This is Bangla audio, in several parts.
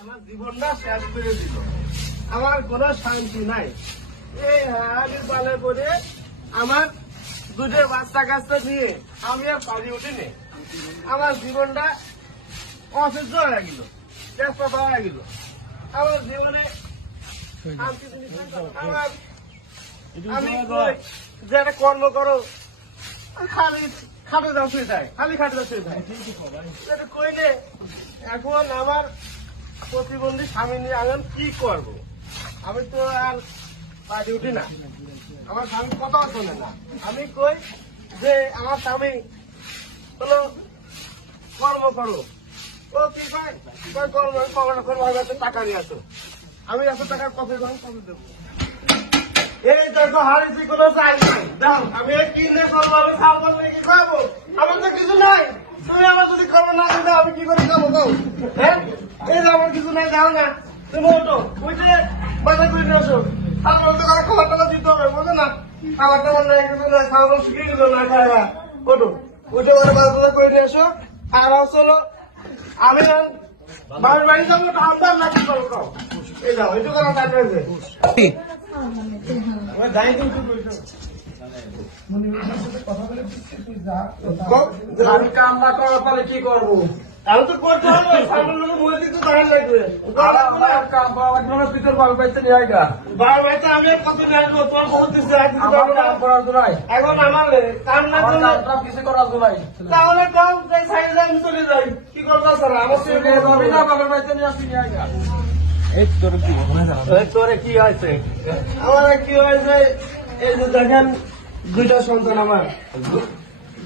আমার জীবনটা শেষ করে দিল। আমার কোনো শান্তি নাই। এই হাড়ি পালে করে আমার দুটো বাচ্চা কাচ্চা দিয়ে আমি আর পারি উঠিনি। আমার জীবনটা অসহ্য হয়ে গেল চেষ্টা হয়ে গেল। আমার জীবনে আমার আমি যে একটা কর্ম করো খালি খাটে দাও শুয়ে খালি খাটে দাও শুয়ে কইলে এখন আমার প্রতিবন্ধী স্বামী নিয়ে এখন কি করব? আমি তো আর বাড়ি উঠি না। আমার স্বামী কথাও শোনে না। আমি কই যে আমার স্বামী হলো কর্ম করো ও কি কই কর্ম? কর্ম? করব আমি এত টাকা নিয়ে আসো। আমি এত টাকা কত দাম কত দেবো? এই দেখো, হারিয়েছি কোনো চাই নাই। দাও, আমি কিনে করব, আমি খাব কি খাব? আমার তো কিছু নাই। তুমি আমার যদি খবর না দিতে আমি কি করে খাব? দাও। হ্যাঁ? এই যে আমার কিছু নাই দাও না। তুমি ওঠো উঠে বাজার করে নিয়ে আসো। তারপর তো কারও খাবার টাকা দিতে হবে বুঝো না খাবার টাবার নাই কিছু নাই খাবার শিখিয়ে দিল না খাওয়া ওঠো উঠে করে বাজার করে নিয়ে আসো। আর চলো আমি বাড়ি বাড়ি যাব ঠান্ডা না কি করব এই যাও একটু করে কাজ হয়েছে আমি কাম না করার পরে কি করব? আমি তো করতে মুখে দাঁড়ান লাগবে। বাল পাইতে নিয়ে আইগা। আমি আর কত নিয়ে আসব তোর বহুত দিচ্ছে এখন আমার কাম না আমার করলে কিছু করার তাহলে কম সেই সাইডে আমি চলে যাই। কি করতে স্যার আমার যাবি না পাইতে নিয়ে নিয়ে আইগা। তোরে কি হয়েছে? আমার কি হয়েছে? এই যে দেখেন দুইটা সন্তান আমার।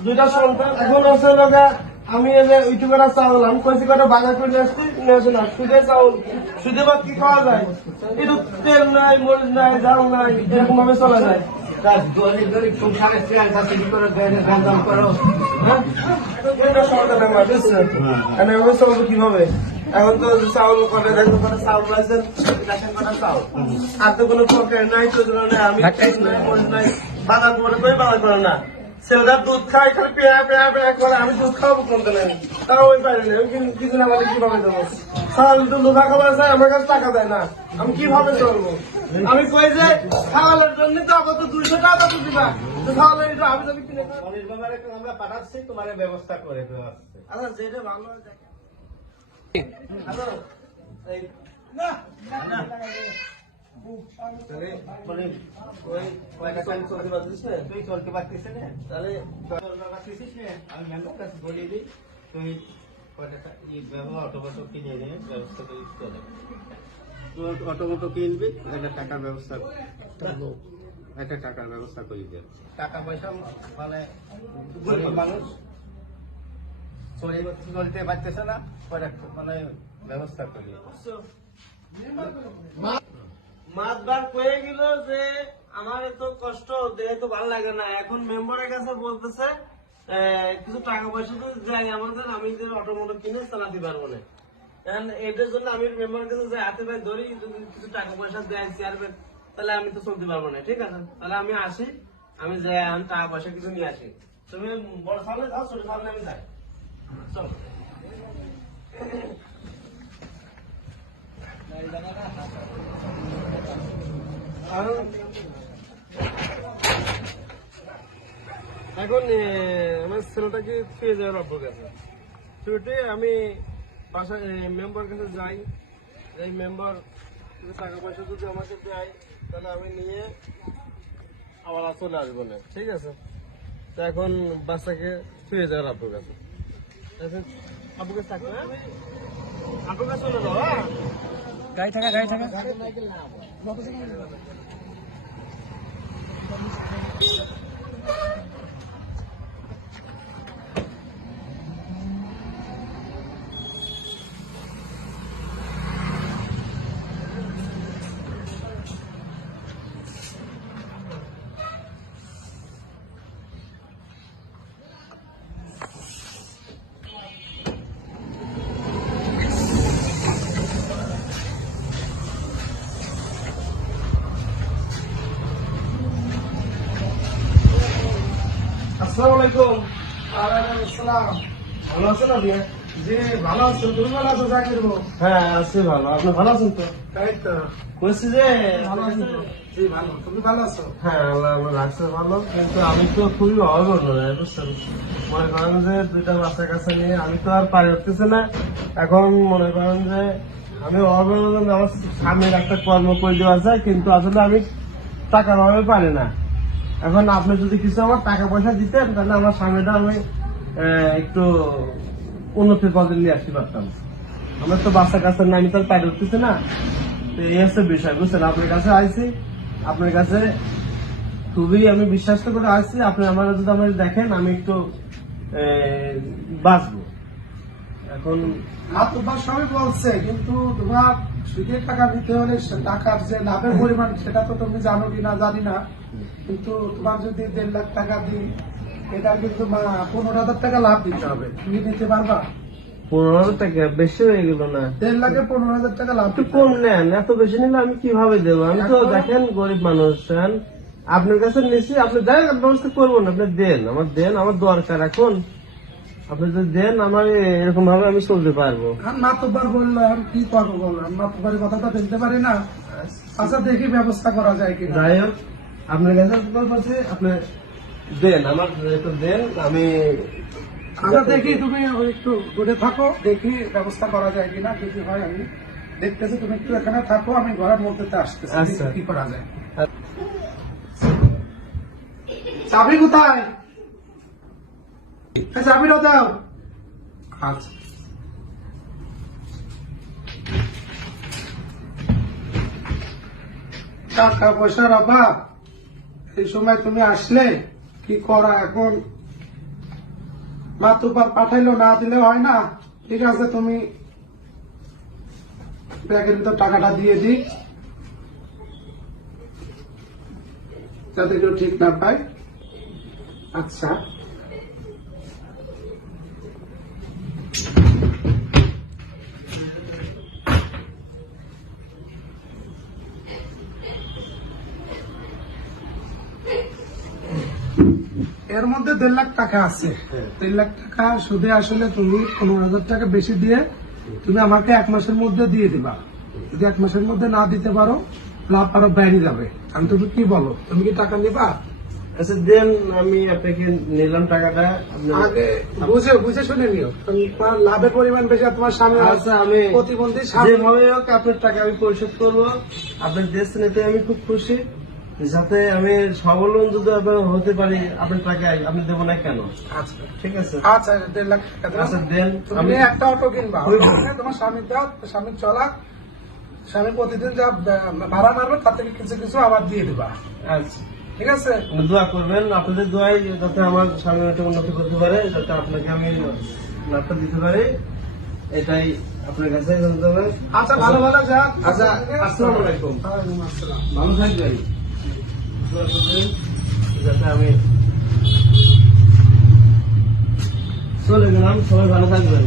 দুইটা সন্তান এখন আছে লোকা আমি এই যে ইউটিউব করা চাউল আমি কইছি কটা বাজার করে আসছি নিয়ে আসো না সুদে চাউল সুদে ভাত কি খাওয়া যায়? একটু তেল নাই মরিচ নাই ডাল নাই এরকম ভাবে চলা যায়। হ্যাঁ? কীভাবে? এখন তো চাউল করে দেখো করে চাউল পাইছেন রেশন করা চাউল। আর তো কোনো প্রকার নাই তো ধরো আমি নাই মরিচ নাই বাজার করে কই বাজার করে না। ছেলেটা দুধ খায় খালি পেয়া পেয়া পেয়া করে আমি দুধ খাওয়াবো কোনটা নেই তারা ওই পারে না আমি কিন্তু কিছু না বলে কীভাবে দেবো? চাউল তো লোভা খাবার চাই আমার কাছে টাকা দেয় না। আমি কীভাবে চলবো? আমি কই যে খাওয়ানোর জন্য তো আপাতত দুইশো টাকা তো দিবা। তো খাওয়ানোর আমি যদি কিনে আমরা পাঠাচ্ছি তোমার ব্যবস্থা করে দেওয়া আচ্ছা যেটা ভালো হয় দেখেন। হ্যালো? না তাহলে মানে ওই কয়টা টাইম চলতে পারছিস না তুই চলতে পারতিস না। তাহলে চলতে পারতিস না আমি ম্যামের কাছে বলে দিই। তুই কয়টা এই ব্যবহার অটো কিনে নিয়ে ব্যবস্থা করে চলে তুই কিনবি একটা টাকার ব্যবস্থা একটা টাকার ব্যবস্থা করে দে টাকা পয়সা মানে গরিব মানুষ চলে- চলতে পারতেছে না মানে ব্যবস্থা করি মাত বার কয়ে গেল যে, আমার এত কষ্ট দেহে তো ভালো লাগে না। এখন মেম্বারের কাছে বলতেছে কিছু টাকা পয়সা তো যাই আমাদের, আমি যে অটো মোটো কিনে চালাতে পারব না। এখন এটার জন্য আমি মেম্বারের কাছে যাই হাতে পায়ে ধরি, যদি কিছু টাকা পয়সা দেয় চেয়ারম্যান তাহলে আমি তো চলতে পারব না, ঠিক আছে? তাহলে আমি আসি, আমি যাই আমি টাকা পয়সা কিছু নিয়ে আসি। তুমি বড় সামনে যাও, ছোট সামনে আমি যাই। চলো। আর এখন আমার ছেলেটাকে ফিরে যাওয়ার অভ্যোগ আছে? ছুটে আমি বাসা মেম্বার কাছে যাই। এই মেম্বার টাকা পয়সা যদি আমাকে দেয় তাহলে আমি নিয়ে আবার চলে আসব না। ঠিক আছে? তো এখন বাচ্চাকে ফিরে যাওয়ার অভ্যোগ আছে। কাছে থাকবে? কাছে চলে যাও গাড়ি থাকা গাড়ি থাকা। Thank you. আসসালামু আলাইকুম। আসসালাম। ভালো আছেন আপনি? যে ভালো আছো। তুমি ভালো আছো? জাকির হ্যাঁ আছি ভালো। আপনি ভালো আছেন তো? তাই তো। বলছি যে ভালো আছি জি ভালো। তুমি ভালো আছো? হ্যাঁ আল্লাহ আমার রাখছে ভালো। কিন্তু আমি তো খুবই বুঝছেন মনে করেন যে দুইটা বাচ্চা কাছে নিয়ে আমি তো আর পারি উঠতেছে না। এখন মনে করেন যে আমি অবহেলা আমার স্বামীর একটা কর্ম করে দেওয়া যায় কিন্তু আসলে আমি টাকার অভাবে পারি না। এখন আপনি যদি কিছু আমার টাকা পয়সা দিতেন, তাহলে আমার স্বামীটা আমি একটু উন্নতির পদে নিয়ে আসতে পারতাম। আমার তো বাচ্চা কাছে না আমি তো পারি উঠতেছে না। তো এই হচ্ছে বিষয়, বুঝছেন? আপনার কাছে আইছি, আপনার কাছে খুবই আমি বিশ্বাস করে আসছি আপনি আমার যদি আমার দেখেন, আমি একটু বাঁচবো। এখন আর তোমার সবই বলছে, কিন্তু তোমার সুদের টাকা দিতে হলে টাকার যে লাভের পরিমাণ সেটা তো তুমি জানো কি না জানি না। কিন্তু তোমার যদি দেড় লাখ টাকা দিই এটা কিন্তু পনেরো হাজার টাকা লাভ দিতে হবে। তুমি নিতে পারবা? পনেরো হাজার টাকা বেশি হয়ে গেল না? দেড় লাখে পনেরো হাজার টাকা লাভ কম নেন এত বেশি নিলে আমি কীভাবে দেবো? আমি তো দেখেন গরিব মানুষ? আপনার কাছে নিচ্ছি আপনি যাই ব্যবস্থা করব না আপনি দেন। আমার দেন আমার দরকার। এখন আপনি যদি দেন আমার এরকম ভাবে আমি চলতে পারব। আর মাতব্বার বলল আর কি করব বলল আর মাতব্বারের কথাটা বলতে পারি না। আচ্ছা দেখি ব্যবস্থা করা যায় কিনা। যাই হোক আপনার কাছে কাছে আপনি দেন আমার একটু দেন আমি আচ্ছা দেখি তুমি একটু দূরে থাকো দেখি ব্যবস্থা করা যায় কিনা যদি হয় আমি দেখতেছি তুমি একটু এখানে থাকো আমি ঘরের মধ্যে আসতেছি আচ্ছা। কি করা যায়। চাবি কোথায়? চাবিটা দাও আচ্ছা। টাকা পয়সার অভাব এই সময় তুমি আসলে কি করা এখন? মাতুবার পাঠাইলো না দিলে হয় না। ঠিক আছে তুমি ব্যাগের ভিতর টাকাটা দিয়ে দিই। যাতে কেউ ঠিক না পায়। আচ্ছা। এর মধ্যে দেড় লাখ টাকা আছে। দেড় লাখ টাকা সুদে আসলে তুমি পনেরো হাজার টাকা বেশি দিয়ে তুমি আমাকে এক মাসের মধ্যে দিয়ে দিবা। যদি এক মাসের মধ্যে না দিতে পারো লাভ আরও বেড়ে যাবে। আমি তুমি কি বলো? তুমি কি টাকা নিবা? আচ্ছা দেন আমি আপনাকে নিলাম টাকাটা। আগে বুঝে বুঝে শুনে নিও। তোমার লাভের পরিমাণ বেশি তোমার স্বামী আচ্ছা আমি প্রতিবন্ধী যেভাবে হোক আপনার টাকা আমি পরিশোধ করব। আপনার দেশ নিতে আমি খুব খুশি। যাতে আমি স্বাবলম্বী যদি আপনার হতে পারি আপনার টাকা আমি দেবো না কেন? আচ্ছা ঠিক আছে। আচ্ছা দেড় লাখ টাকা আচ্ছা দেন তুমি আমি একটা অটো কিনবা। তোমার স্বামীর দাও স্বামীর চলা স্বামী প্রতিদিন যা ভাড়া মারবে তার থেকে কিছু কিছু আবার দিয়ে দিবা। আচ্ছা। ঠিক আছে? দোয়া করবেন আপনাদের দোয়াই যাতে আমার স্বামী একটা উন্নতি করতে পারে যাতে আপনাকে আমি লাভটা দিতে পারি। এটাই আপনার কাছে জানতে হবে। আচ্ছা ভালো ভালো যা আচ্ছা, আসসালামু আলাইকুম। আসসালাম। ভালো থাকবেন। যাতে আমি চলে গেলাম সবাই ভালো থাকবেন।